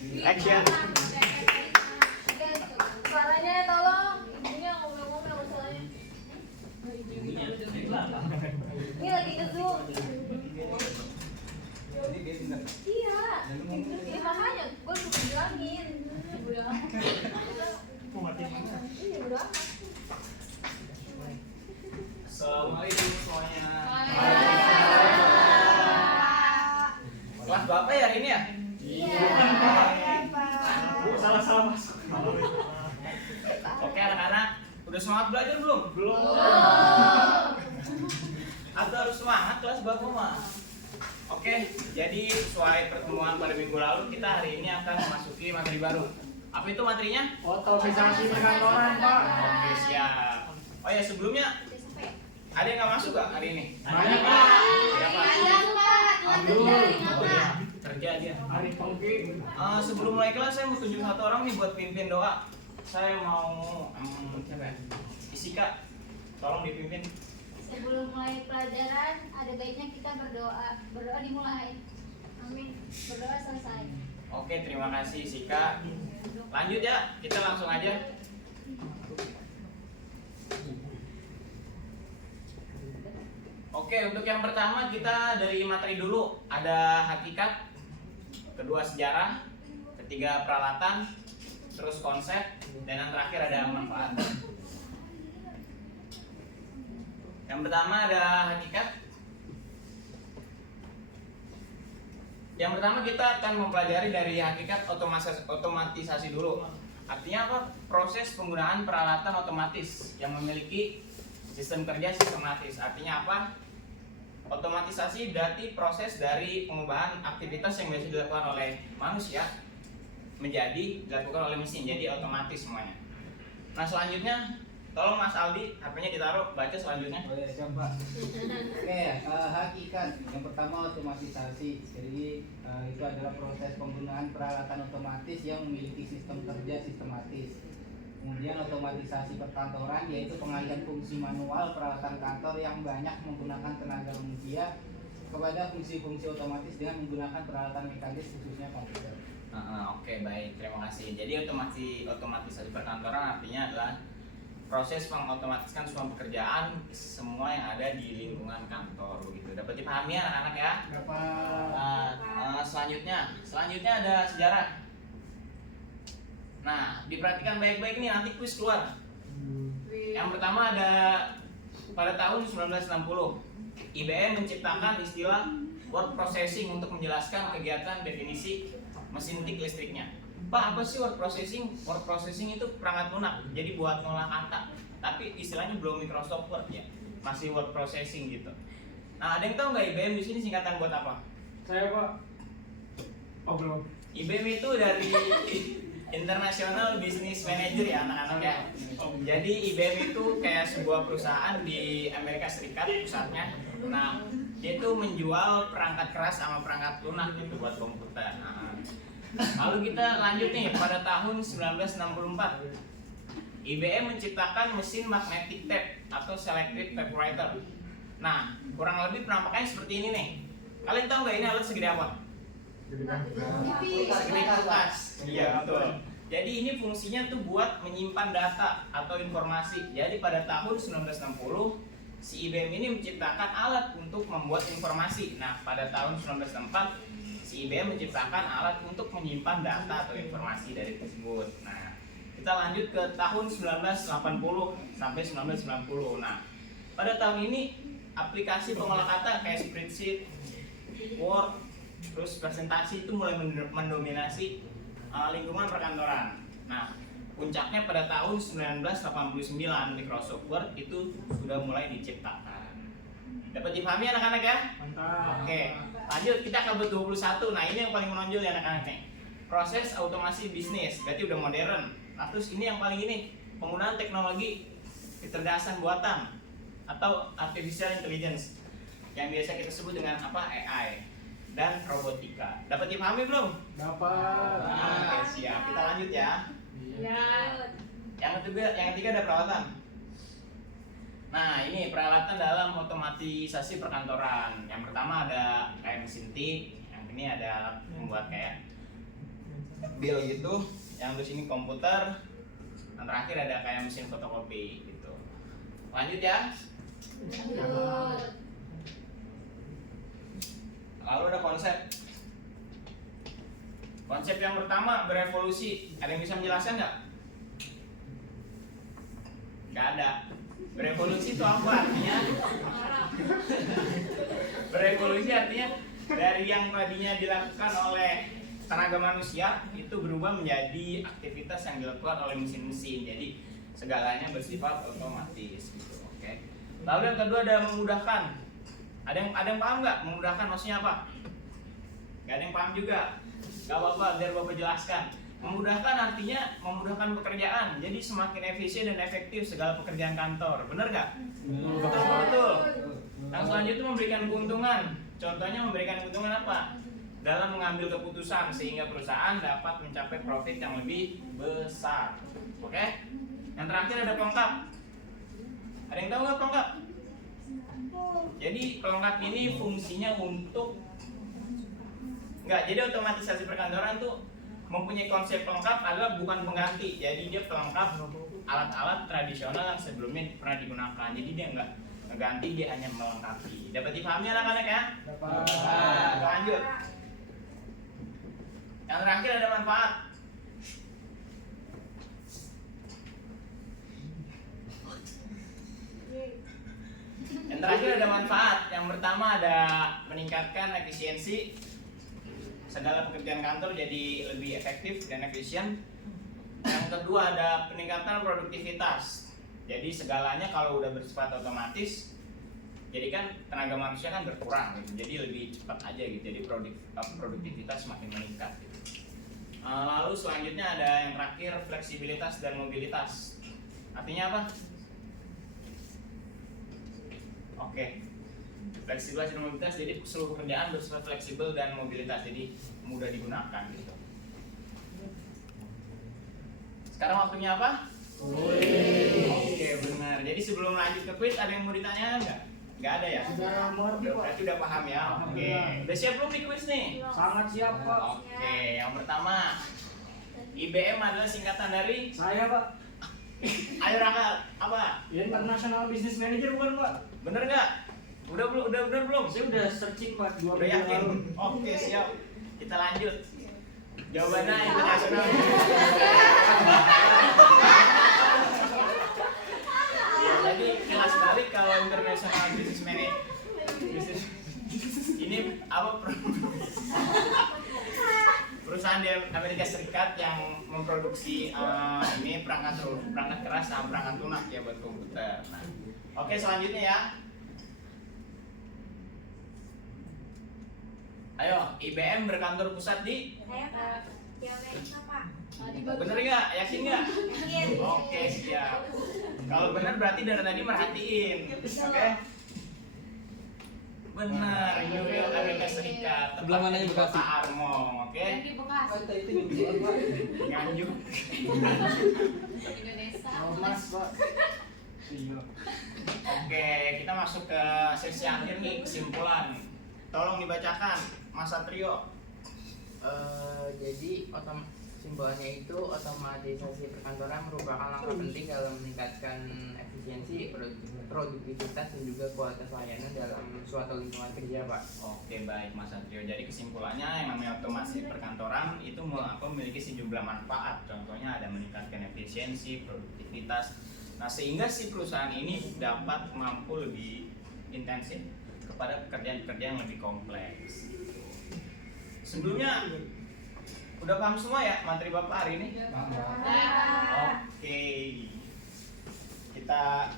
Action. Suaranya tolong. Ibunya ngomel-ngomel masalahnya. Ini lagi ke Zoom. Iya. Ya, makanya gue suka bilangin. Udah. Iya udah. Assalamualaikum semuanya. Kelas Bapak ya hari ini ya? Iya. Salah masuk. Oke anak-anak, udah semangat belajar belum? Belum. Atau harus semangat kelas Bapak mah? Oke, jadi sesuai pertemuan pada minggu lalu, kita hari ini akan memasuki materi baru. Apa itu materinya? Otomatisasi perkantoran, Pak. Oke, siap. Oh ya, sebelumnya ada yang nggak masuk gak hari ini? Banyak, Pak. Ada Pak? Oh, ya. Kerja dia. Hari Pongki. Sebelum mulai kelas, saya mau tunjuk satu orang nih buat pimpin doa. Saya mau siapa ya? Isika, tolong dipimpin. Sebelum mulai pelajaran, ada baiknya kita berdoa. Berdoa dimulai. Amin. Berdoa selesai. Oke, terima kasih Isika. Lanjut ya, kita langsung aja. Oke, untuk yang pertama kita dari materi dulu. Ada hakikat, kedua sejarah, ketiga peralatan, terus konsep, dan yang terakhir ada manfaat. Yang pertama ada hakikat. Yang pertama kita akan mempelajari dari hakikat otomatisasi dulu. Artinya apa? Proses penggunaan peralatan otomatis yang memiliki sistem kerja sistematis. Artinya apa? Otomatisasi berarti proses dari pengubahan aktivitas yang biasa dilakukan oleh manusia menjadi dilakukan oleh mesin, jadi otomatis semuanya. Nah selanjutnya, tolong Mas Aldi, HP-nya ditaruh, baca selanjutnya. Oh ya, siap Pak. Oke, hakikat yang pertama otomatisasi. Jadi itu adalah proses penggunaan peralatan otomatis yang memiliki sistem kerja sistematis. Kemudian otomatisasi perkantoran yaitu pengalihan fungsi manual peralatan kantor yang banyak menggunakan tenaga manusia kepada fungsi-fungsi otomatis dengan menggunakan peralatan mekanis khususnya komputer. Oke, baik, terima kasih. Jadi otomatisasi perkantoran artinya adalah proses mengotomatiskan semua pekerjaan semua yang ada di lingkungan kantor begitu. Dapat dipahami ya anak-anak ya? Dapat. Selanjutnya ada sejarah. Nah, diperhatikan baik-baik nih, nanti kuis keluar. Yang pertama ada pada tahun 1960 IBM menciptakan istilah word processing untuk menjelaskan kegiatan definisi mesin tik listriknya. Pak, apa sih word processing? Word processing itu perangkat lunak, jadi buat ngolah kata. Tapi istilahnya belum Microsoft Word ya, masih word processing gitu. Nah, ada yang tahu nggak IBM di sini singkatan buat apa? Saya, Pak. Oh, belum. IBM itu dari International Business Manager ya anak-anak ya. Jadi IBM itu kayak sebuah perusahaan di Amerika Serikat pusatnya. Nah, dia itu menjual perangkat keras sama perangkat lunak gitu buat komputer. Nah, lalu kita lanjut nih pada tahun 1964. IBM menciptakan mesin magnetic tape atau selective typewriter. Nah, kurang lebih penampakannya seperti ini nih. Kalian tahu nggak ini alat segede apa? Segede kulkas. Iya betul. Jadi ini fungsinya tuh buat menyimpan data atau informasi. Jadi pada tahun 1960 si IBM ini menciptakan alat untuk membuat informasi. Nah pada tahun 1964 si IBM menciptakan alat untuk menyimpan data atau informasi dari tersebut. Nah kita lanjut ke tahun 1980 sampai 1990. Nah pada tahun ini aplikasi pengolah kata kayak spreadsheet, Word, terus presentasi itu mulai mendominasi lingkungan perkantoran. Nah, puncaknya pada tahun 1989 Microsoft Word itu sudah mulai diciptakan. Dapat dipahami anak-anak ya? Mantap. Oke, lanjut kita ke abad 21. Nah, ini yang paling menonjol ya anak-anak nih. Proses automasi bisnis, berarti udah modern. Nah, terus ini yang paling ini, penggunaan teknologi kecerdasan buatan atau artificial intelligence yang biasa kita sebut dengan apa? AI dan robotika. Dapat dipahami belum? Dapat. Oke, siap. Kita lanjut ya. Ya. Yang ketiga ada peralatan. Nah, ini peralatan dalam otomatisasi perkantoran. Yang pertama ada kayak mesin tik, yang ini ada alat membuat kayak bil gitu. Yang di sini komputer. Yang terakhir ada kayak mesin fotokopi gitu. Lanjut ya. Lanjut. Lalu ada konsep. Konsep yang pertama berevolusi. Ada yang bisa menjelaskan nggak? Nggak ada. Berevolusi itu apa artinya? Berevolusi artinya dari yang tadinya dilakukan oleh tenaga manusia itu berubah menjadi aktivitas yang dilakukan oleh mesin-mesin. Jadi segalanya bersifat otomatis gitu. Oke. Lalu yang kedua ada memudahkan. Ada yang paham nggak memudahkan maksudnya apa? Nggak ada yang paham juga. Gak apa-apa, biar Bapak jelaskan. Memudahkan artinya memudahkan pekerjaan. Jadi semakin efisien dan efektif segala pekerjaan kantor. Bener nggak? Betul. Yang selanjutnya memberikan keuntungan. Contohnya memberikan keuntungan apa? Dalam mengambil keputusan sehingga perusahaan dapat mencapai profit yang lebih besar. Oke? Yang terakhir ada pelengkap. Ada yang tahu nggak pelengkap? Jadi pelengkap ini fungsinya untuk jadi otomatisasi perkantoran tuh mempunyai konsep pelengkap adalah bukan pengganti. Jadi dia pelengkap alat-alat tradisional yang sebelumnya pernah digunakan. Jadi dia nggak mengganti, dia hanya melengkapi. Dapat dipahami anak-anak ya? Dapat. Nah, lanjut. Yang terakhir ada manfaat. Yang terakhir ada manfaat. Yang pertama ada meningkatkan efisiensi. Segala pekerjaan kantor jadi lebih efektif dan efisien. Yang kedua ada peningkatan produktivitas. Jadi segalanya kalau udah bersifat otomatis, jadi kan tenaga manusia kan berkurang gitu. Jadi lebih cepat aja gitu. Jadi produktivitas semakin meningkat gitu. Lalu selanjutnya ada yang terakhir fleksibilitas dan mobilitas. Artinya apa? Oke. Fleksibilitas dan mobilitas, jadi seluruh pekerjaan bersifat fleksibel dan mobilitas, jadi mudah digunakan gitu. Sekarang waktunya apa? Oke, benar. Jadi sebelum lanjut ke quiz, ada yang mau ditanya nggak? Nggak ada ya? Sudah mengerti, Pak. Berarti udah paham ya? Oke. Udah siap belum di quiz nih? Sangat siap, Pak. Oke, yang pertama IBM adalah singkatan dari Saya, Pak. ayo Raka, apa? International Business Manager bukan, Pak? Bener nggak? Udah bener belum? Saya udah searching, Pak. 2 Udah minggu yakin? lalu. Oke, siap. Kita lanjut. Jawabannya internasional. Ya, jadi kelas balik kalau international business manager. Ini apa? Perusahaan di Amerika Serikat yang memproduksi ini perangkat keras sama perangkat lunak ya buat komputer. Nah, oke selanjutnya ya. Ayo, IBM berkantor pusat di? Bener nggak? Yakin nggak? Oke, siap. Kalau bener berarti dari tadi merhatiin. Oke? Benar, New York, Amerika Serikat. Sebelah mananya Tepatnya di Bekasi? Kota Armong, oke? Di Bekasi. Itu juga, Pak. Nganjuk. Indonesia. Oh, Mas, Pak. Iya. Oke, kita masuk ke sesi akhir nih, kesimpulan. Tolong dibacakan, Mas Satrio. Jadi simbolnya itu otomatisasi perkantoran merupakan langkah penting dalam meningkatkan efisiensi, produktivitas dan juga kualitas layanan dalam suatu lingkungan kerja, Pak. Oke, baik Mas Satrio. Jadi kesimpulannya yang namanya otomasi perkantoran itu memiliki sejumlah manfaat. Contohnya ada meningkatkan efisiensi, produktivitas. Nah, sehingga si perusahaan ini dapat mampu lebih intensif kepada pekerjaan-pekerjaan yang lebih kompleks. Sebelumnya udah paham semua ya materi Bapak hari ini? Oke. Kita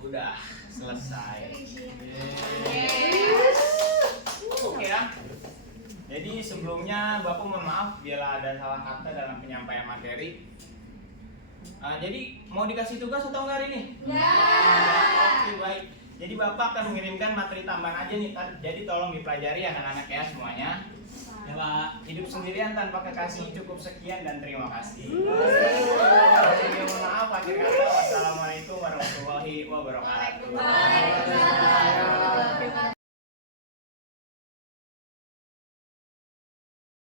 udah selesai. Oke ya. Jadi sebelumnya Bapak mohon maaf bila ada salah kata dalam penyampaian materi. Jadi mau dikasih tugas atau enggak hari ini? Oke, baik. Jadi Bapak akan mengirimkan materi tambahan aja nih. Jadi tolong dipelajari anak-anak ya semuanya. Ya Pak, hidup sendirian tanpa kekasih cukup sekian dan terima kasih. Mohon maaf akhir kata. Wassalamualaikum warahmatullahi wabarakatuh. Waalaikumsalam.